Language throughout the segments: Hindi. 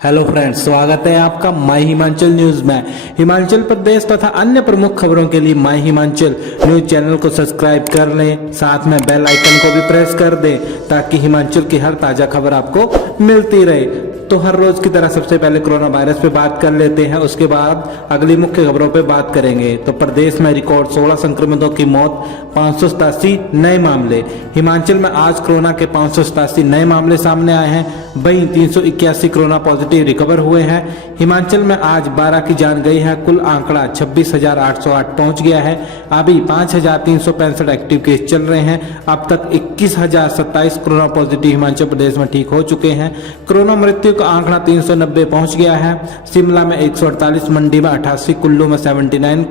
हेलो फ्रेंड्स, स्वागत है आपका माई हिमाचल न्यूज में। हिमाचल प्रदेश तथा अन्य प्रमुख खबरों के लिए माई हिमाचल न्यूज चैनल को सब्सक्राइब कर लें, साथ में बेल आइकन को भी प्रेस कर दें ताकि हिमाचल की हर ताजा खबर आपको मिलती रहे। तो हर रोज की तरह सबसे पहले कोरोना वायरस पे बात कर लेते हैं, उसके बाद अगली मुख्य खबरों पे बात करेंगे। तो प्रदेश में रिकॉर्ड 16 संक्रमितों की मौत, 587 नए मामले। हिमाचल में आज कोरोना के 587 नए मामले सामने आए हैं, वहीं 381 कोरोना पॉजिटिव रिकवर हुए हैं। हिमाचल में आज 12 की जान गई है, कुल आंकड़ा 26,808 पहुंच गया है। अभी 5,365 एक्टिव केस चल रहे हैं। अब तक 21,027 कोरोना पॉजिटिव हिमाचल प्रदेश में ठीक हो चुके हैं। कोरोना मृत्यु का आंकड़ा 390 पहुंच गया है। शिमला में 148, मंडी में 88, कुल्लू में 79,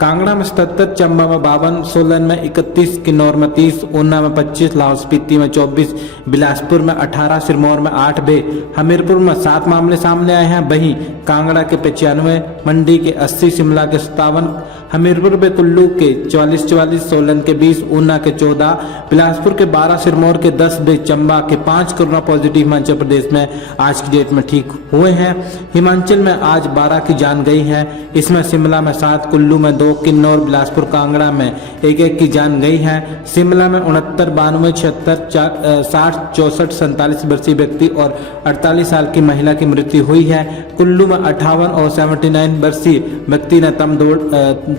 कांगड़ा में 77, चंबा में 52, सोलन में 31, किन्नौर में 30, ऊना में 25, लाहौल स्पीति में 24, बिलासपुर में 18, सिरमौर में 8, हमीरपुर में 7 मामले सामने आए हैं। वहीं कांगड़ा के 95, मंडी के 80, शिमला के 57, हमीरपुर में कुल्लू के 44, सोलन के 20, ऊना के 14, बिलासपुर के 12, सिरमौर के 10, चंबा के 5 कोरोना पॉजिटिव हिमाचल प्रदेश में आज की डेट में ठीक हुए हैं। हिमाचल में आज 12 की जान गई है, इसमें शिमला में 7, कुल्लू में 2, किन्नौर, बिलासपुर, कांगड़ा में 1 की जान गई है। शिमला में 69, 92, 76, 60, 64, 47 वर्षीय व्यक्ति और 48 साल की महिला की मृत्यु हुई है। कुल्लू में 58 और 79 वर्षीय व्यक्ति ने दम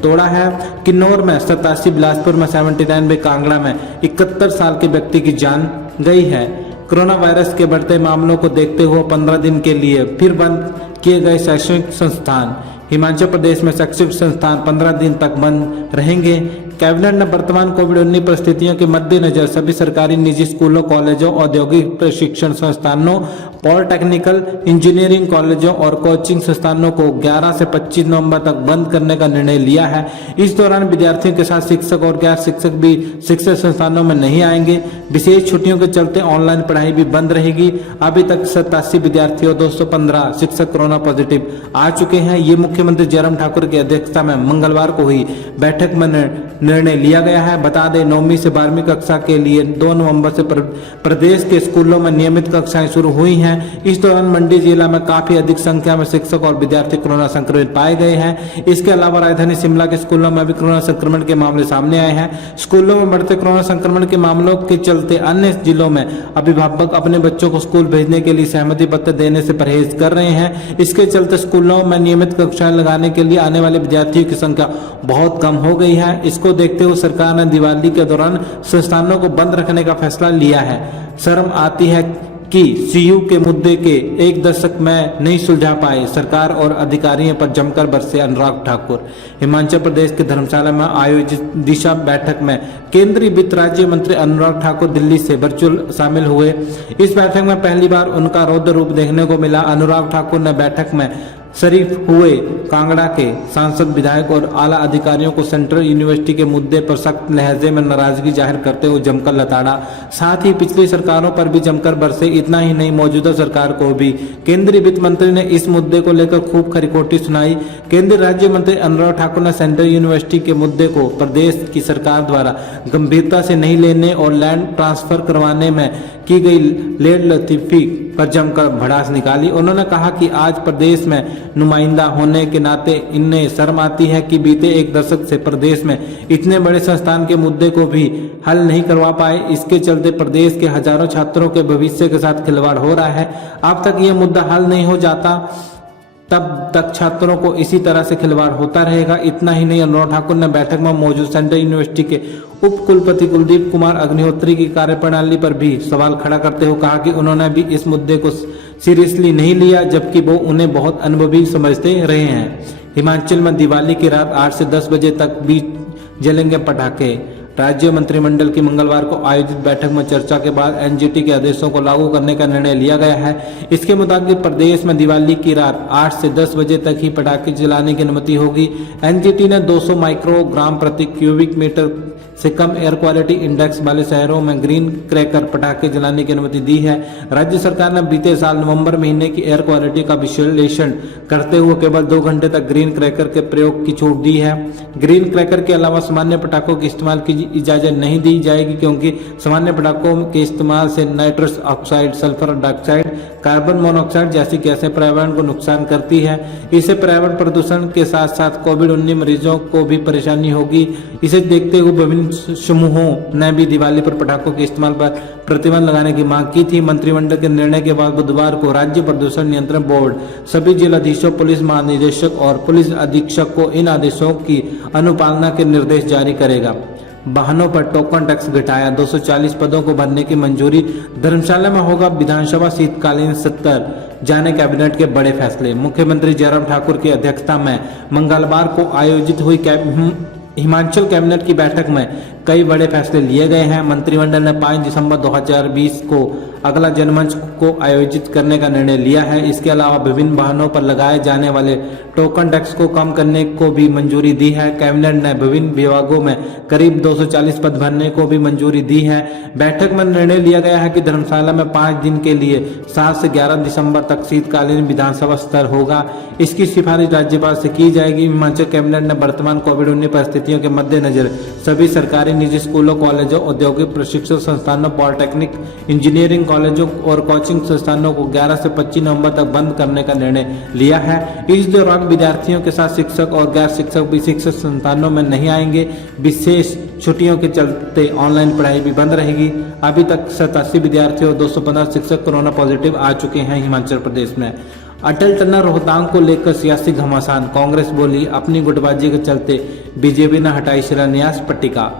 तोड़ा है। किन्नौर में 87, बिलासपुर में 79, व कांगड़ा में 71 साल के व्यक्ति की जान गई है। कोरोना वायरस के बढ़ते मामलों को देखते हुए 15 दिन के लिए फिर बंद किए गए शैक्षणिक संस्थान। हिमाचल प्रदेश में शैक्षणिक संस्थान 15 दिन तक बंद रहेंगे। कैबिनेट ने वर्तमान कोविड-19 परिस्थितियों के मद्देनजर सभी सरकारी, निजी स्कूलों, कॉलेजों, औद्योगिक प्रशिक्षण संस्थानों, पॉलिटेक्निकल, इंजीनियरिंग कॉलेजों और कोचिंग संस्थानों को 11 से 25 नवंबर तक बंद करने का निर्णय लिया है। इस दौरान विद्यार्थियों के साथ शिक्षक और गैर शिक्षक भी शिक्षण संस्थानों में नहीं आएंगे। विशेष छुट्टियों के चलते ऑनलाइन पढ़ाई भी बंद रहेगी। अभी तक 87 विद्यार्थी और 215 शिक्षक कोरोना पॉजिटिव आ चुके हैं। ये मुख्यमंत्री जयराम ठाकुर की अध्यक्षता में मंगलवार को हुई बैठक में निर्णय लिया गया है। बता दें, 9वीं से 12वीं कक्षा के लिए 2 नवंबर से प्रदेश के स्कूलों में नियमित कक्षाएं शुरू हुई हैं। इस दौरान मंडी जिला में काफी अधिक संख्या में शिक्षक और विद्यार्थी कोरोना संक्रमित पाए गए हैं। इसके अलावा राजधानी शिमला के स्कूलों में भी कोरोना संक्रमण के मामले सामने आए हैं। स्कूलों में बढ़ते कोरोना संक्रमण के मामलों के चलते अन्य जिलों में अभिभावक अपने बच्चों को स्कूल भेजने के लिए सहमति पत्र देने से परहेज कर रहे हैं। इसके चलते स्कूलों में नियमित कक्षाएं लगाने के लिए आने वाले विद्यार्थियों की संख्या बहुत कम हो गई है। इसको देखते हुए सरकार ने दिवाली के दौरान संस्थानों को बंद रखने का फैसला लिया है। शर्म आती है कि सीयू के मुद्दे के 1 दशक में नहीं सुलझा पाए, सरकार और अधिकारियों पर जमकर बरसे अनुराग ठाकुर। हिमाचल प्रदेश के धर्मशाला में आयोजित दिशा बैठक में केंद्रीय वित्त राज्य मंत्री अनुराग ठाकुर दिल्ली से वर्चुअल शामिल हुए। इस बैठक में पहली बार उनका रौद्र रूप देखने को मिला। अनुराग ठाकुर ने बैठक में शरीफ हुए कांगड़ा के सांसद, विधायक और आला अधिकारियों को सेंट्रल यूनिवर्सिटी के मुद्दे पर सख्त लहजे में नाराजगी जाहिर करते हुए जमकर लताड़ा। साथ ही पिछली सरकारों पर भी जमकर बरसे। इतना ही नहीं, मौजूदा सरकार को भी केंद्रीय वित्त मंत्री ने इस मुद्दे को लेकर खूब खरीखोटी सुनाई। केंद्रीय राज्य मंत्री अनुराग ठाकुर ने सेंट्रल यूनिवर्सिटी के मुद्दे को प्रदेश की सरकार द्वारा गंभीरता से नहीं लेने और लैंड ट्रांसफर करवाने में की गई लेट लतीफी पर जमकर भड़ास निकाली। उन्होंने कहा कि आज प्रदेश में नुमाइंदा होने के नाते इन्हें शर्म आती है कि बीते 1 दशक से प्रदेश में इतने बड़े संस्थान के मुद्दे को भी हल नहीं करवा पाए। इसके चलते प्रदेश के हजारों छात्रों के भविष्य के साथ खिलवाड़ हो रहा है। अब तक ये मुद्दा हल नहीं हो जाता, तब तक छात्रों को इसी तरह से खिलवाड़ होता रहेगा। इतना ही नहीं, अनुराग ठाकुर ने बैठक में मौजूद सेंट्रल यूनिवर्सिटी के उप कुलपति कुलदीप कुमार अग्निहोत्री की कार्यप्रणाली पर भी सवाल खड़ा करते हुए कहा कि उन्होंने भी इस मुद्दे को सीरियसली नहीं लिया, जबकि वो उन्हें बहुत अनुभवी समझते रहे हैं। हिमाचल में दिवाली की रात 8 से 10 बजे तक भी जलेंगे पटाखे। राज्य मंत्रिमंडल की मंगलवार को आयोजित बैठक में चर्चा के बाद एनजीटी के आदेशों को लागू करने का निर्णय लिया गया है। इसके मुताबिक प्रदेश में दिवाली की रात 8 से 10 बजे तक ही पटाखे जलाने की अनुमति होगी। एनजीटी ने 200 माइक्रोग्राम प्रति क्यूबिक मीटर से कम एयर क्वालिटी इंडेक्स वाले शहरों में ग्रीन क्रैकर पटाखे जलाने की अनुमति दी है। राज्य सरकार ने बीते साल नवंबर महीने की एयर क्वालिटी का विश्लेषण करते हुए केवल 2 घंटे तक ग्रीन क्रैकर के प्रयोग की छूट दी है। ग्रीन क्रैकर के अलावा सामान्य पटाखों के इस्तेमाल की इजाजत नहीं दी जाएगी, क्योंकि सामान्य पटाखों के इस्तेमाल से nitrous oxide, sulphur dioxide, carbon monoxide जैसी गैसें पर्यावरण को नुकसान करती है। इससे पर्यावरण प्रदूषण के साथ साथ कोविड-19 मरीजों को भी परेशानी होगी। इसे देखते हुए विभिन्न समूहों ने भी दिवाली पर पटाखों के इस्तेमाल पर प्रतिबंध लगाने की मांग की थी। मंत्रिमंडल के निर्णय के बाद बुधवार को राज्य प्रदूषण नियंत्रण बोर्ड सभी जिलाधीशों, पुलिस महानिदेशक और पुलिस अधीक्षक को इन आदेशों की अनुपालना के निर्देश जारी करेगा। वाहनों पर टोकन टैक्स घटाया, 240 पदों को भरने की मंजूरी। धर्मशाला में होगा विधानसभा शीतकालीन सत्र, जाने कैबिनेट के बड़े फैसले। मुख्यमंत्री जयराम ठाकुर की अध्यक्षता में मंगलवार को आयोजित हुई हिमाचल कैबिनेट की बैठक में कई बड़े फैसले लिए गए हैं। मंत्रिमंडल ने 5 दिसंबर 2020 को अगला जनमंच को आयोजित करने का निर्णय लिया है। इसके अलावा विभिन्न वाहनों पर लगाए जाने वाले टोकन टैक्स को कम करने को भी मंजूरी दी है। कैबिनेट ने विभिन्न विभागों में करीब 240 पद भरने को भी मंजूरी दी है। बैठक में निर्णय लिया गया है कि धर्मशाला में 5 दिन के लिए 7 से 11 दिसंबर तक शीतकालीन विधानसभा सत्र होगा। इसकी सिफारिश राज्यपाल से की जाएगी। हिमाचल कैबिनेट ने वर्तमान कोविड-19 परिस्थितियों के मद्देनजर सभी सरकारी निजी स्कूलों, कॉलेजों, औद्योगिक प्रशिक्षण संस्थानों, पॉलिटेक्निक, इंजीनियरिंग कॉलेजों और कोचिंग संस्थानों को 11 से 25 नवंबर तक बंद करने का निर्णय लिया है। इस दौरान विद्यार्थियों के साथ शिक्षक और गैर शिक्षक भी शिक्षण संस्थानों में नहीं आएंगे। विशेष छुट्टियों के चलते ऑनलाइन पढ़ाई भी बंद रहेगी। अभी तक 87 विद्यार्थी और 215 शिक्षक कोरोना पॉजिटिव आ चुके हैं हिमाचल प्रदेश में। अटल टनल रोहतांग को लेकर सियासी घमासान, कांग्रेस बोली अपनी गुटबाजी के चलते बीजेपी ने हटाई शिलान्यास पट्टिका।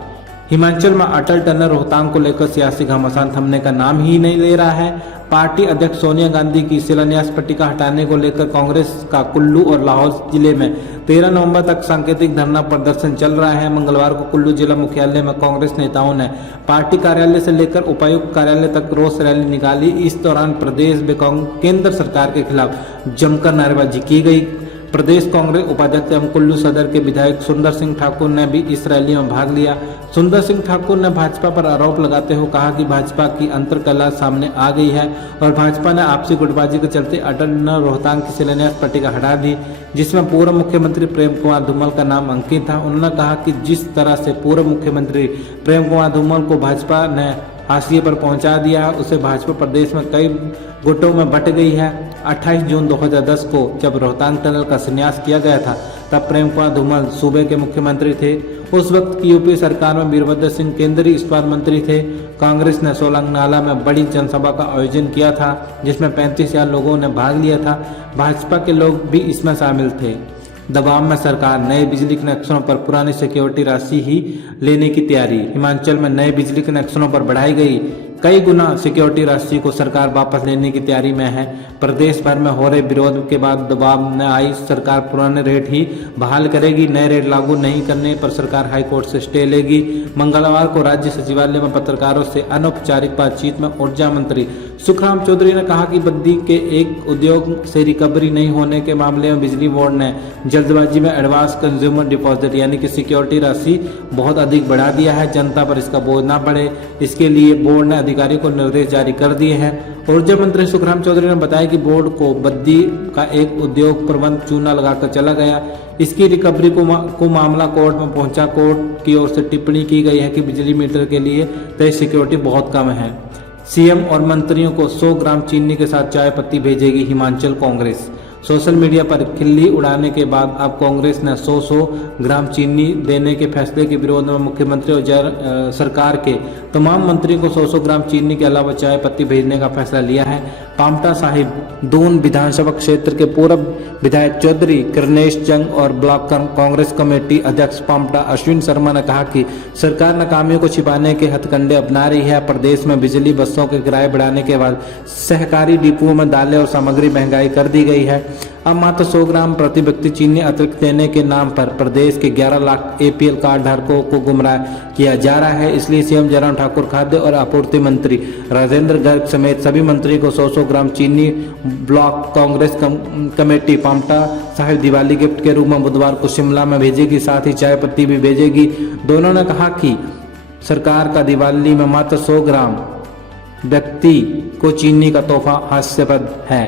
हिमाचल में अटल टनल रोहतांग को लेकर सियासी घमासान थमने का नाम ही नहीं ले रहा है। पार्टी अध्यक्ष सोनिया गांधी की शिलान्यास पट्टिका हटाने को लेकर कांग्रेस का कुल्लू और लाहौल जिले में 13 नवंबर तक सांकेतिक धरना प्रदर्शन चल रहा है। मंगलवार को कुल्लू जिला मुख्यालय में कांग्रेस नेताओं ने पार्टी कार्यालय से लेकर उपायुक्त कार्यालय तक रोष रैली निकाली। इस दौरान प्रदेश में केंद्र सरकार के खिलाफ जमकर नारेबाजी की गई। प्रदेश कांग्रेस उपाध्यक्ष एवं कुल्लू सदर के विधायक सुंदर सिंह ठाकुर ने भी इस रैली में भाग लिया। सुंदर सिंह ठाकुर ने भाजपा पर आरोप लगाते हुए कहा कि भाजपा की अंतरकला सामने आ गई है और भाजपा ने आपसी गुटबाजी के चलते अटल टनल रोहतांग की शिलान्यास पट्टिका हटा दी, जिसमें पूर्व मुख्यमंत्री प्रेम कुमार धूमल का नाम अंकित था। उन्होंने कहा कि जिस तरह से पूर्व मुख्यमंत्री प्रेम कुमार धूमल को भाजपा ने हाशिए पर पहुंचा दिया है, उसे भाजपा प्रदेश में कई गुटों में बंट गई है। 28 जून 2010 को जब रोहतांग टनल का संन्यास किया गया था, तब प्रेम कुमार धूमल सूबे के मुख्यमंत्री थे। उस वक्त की यूपी सरकार में वीरभद्र सिंह केंद्रीय इस्पात मंत्री थे। कांग्रेस ने सोलंग नाला में बड़ी जनसभा का आयोजन किया था, जिसमें 35,000 लोगों ने भाग लिया था। भाजपा के लोग भी इसमें शामिल थे। दबाव में सरकार, नए बिजली कनेक्शनों पर पुरानी सिक्योरिटी राशि ही लेने की तैयारी। हिमाचल में नए बिजली कनेक्शनों पर बढ़ाई गई कई गुना सिक्योरिटी राशि को सरकार वापस लेने की तैयारी में है। प्रदेश भर में हो रहे विरोध के बाद दबाव में आई सरकार पुराने रेट ही बहाल करेगी। नए रेट लागू नहीं करने पर सरकार हाईकोर्ट से स्टे लेगी। मंगलवार को राज्य सचिवालय में पत्रकारों से अनौपचारिक बातचीत में ऊर्जा मंत्री सुखराम चौधरी ने कहा कि बद्दी के एक उद्योग से रिकवरी नहीं होने के मामले में बिजली बोर्ड ने जल्दबाजी में एडवांस कंज्यूमर डिपॉजिट यानी कि सिक्योरिटी राशि बहुत अधिक बढ़ा दिया है। जनता पर इसका बोझ ना पड़े, इसके लिए बोर्ड ने अधिकारी को निर्देश जारी कर दिए हैं। ऊर्जा मंत्री सुखराम चौधरी ने बताया कि बोर्ड को बद्दी का एक उद्योग प्रबंध चूना लगाकर चला गया। इसकी रिकवरी को मामला कोर्ट में पहुंचा। कोर्ट की ओर से टिप्पणी की गई है कि बिजली मीटर के लिए तय सिक्योरिटी बहुत कम है। सीएम और मंत्रियों को 100 ग्राम चीनी के साथ चाय पत्ती भेजेगी हिमाचल कांग्रेस। सोशल मीडिया पर खिल्ली उड़ाने के बाद अब कांग्रेस ने 100 ग्राम चीनी देने के फैसले के विरोध में मुख्यमंत्री और सरकार के तमाम मंत्रियों को 100 ग्राम चीनी के अलावा चाय पत्ती भेजने का फैसला लिया है। पांवटा साहिब दून विधानसभा क्षेत्र के पूर्व विधायक चौधरी करनेश जंग और ब्लॉक कांग्रेस कमेटी अध्यक्ष पांवटा अश्विन शर्मा ने कहा कि सरकार नाकामियों को छिपाने के हथकंडे अपना रही है। प्रदेश में बिजली बसों के किराए बढ़ाने के बाद सहकारी डिपुओं में दालें और सामग्री महंगाई कर दी गई है। अब मात्र 100 ग्राम प्रति व्यक्ति चीनी अतिरिक्त देने के नाम पर प्रदेश के 11 लाख APL कार्ड धारकों को गुमराह किया जा रहा है। इसलिए सीएम जयराम ठाकुर, खाद्य और आपूर्ति मंत्री राजेंद्र गर्ग समेत सभी मंत्री को 100 ग्राम चीनी block Congress committee Paonta Sahib Diwali gift के रूप में बुधवार को शिमला में भेजेगी। साथ ही चाय पत्ती भी भेजेगी। दोनों ने कहा कि सरकार का दिवाली में मात्र 100 ग्राम व्यक्ति को चीनी का तोहफा हास्यास्पद है।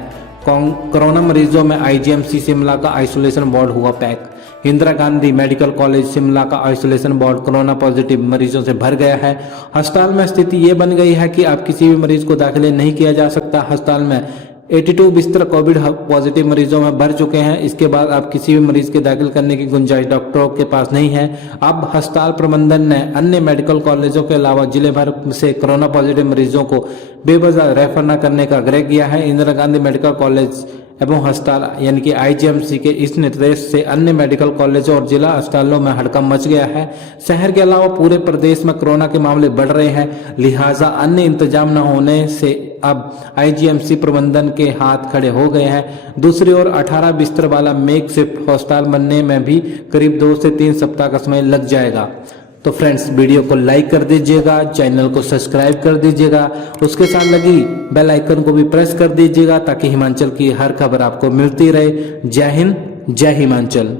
कोरोना मरीजों में आईजीएमसी शिमला का आइसोलेशन वार्ड हुआ pack. Indira Gandhi medical college Shimla का आइसोलेशन वार्ड कोरोना पॉजिटिव मरीजों से भर गया है। अस्पताल में स्थिति ये बन गई है कि अब किसी भी मरीज को दाखिले नहीं किया जा सकता। अस्पताल में 82 बिस्तर कोविड पॉजिटिव मरीजों में भर चुके हैं। इसके बाद अब किसी भी मरीज के दाखिल करने की गुंजाइश डॉक्टरों के पास नहीं है। अब अस्पताल प्रबंधन ने अन्य मेडिकल कॉलेजों के अलावा जिले भर से कोरोना पॉजिटिव मरीजों को बेवजह रेफर न करने का आग्रह किया है। इंदिरा गांधी मेडिकल कॉलेज एवं अस्पताल यानी कि आईजीएमसी के इस निर्देश से अन्य मेडिकल कॉलेजों और जिला अस्पतालों में हड़कंप मच गया है। शहर के अलावा पूरे प्रदेश में कोरोना के मामले बढ़ रहे हैं, लिहाजा अन्य इंतजाम न होने से अब आईजीएमसी प्रबंधन के हाथ खड़े हो गए हैं। दूसरी ओर 18 बिस्तर वाला मेक शिफ्ट अस्पताल बनने में भी करीब 2 से 3 सप्ताह का समय लग जाएगा। तो फ्रेंड्स, वीडियो को लाइक कर दीजिएगा, चैनल को सब्सक्राइब कर दीजिएगा, उसके साथ लगी बेल आइकन को भी प्रेस कर दीजिएगा ताकि हिमाचल की हर खबर आपको मिलती रहे। जय हिंद, जय हिमाचल।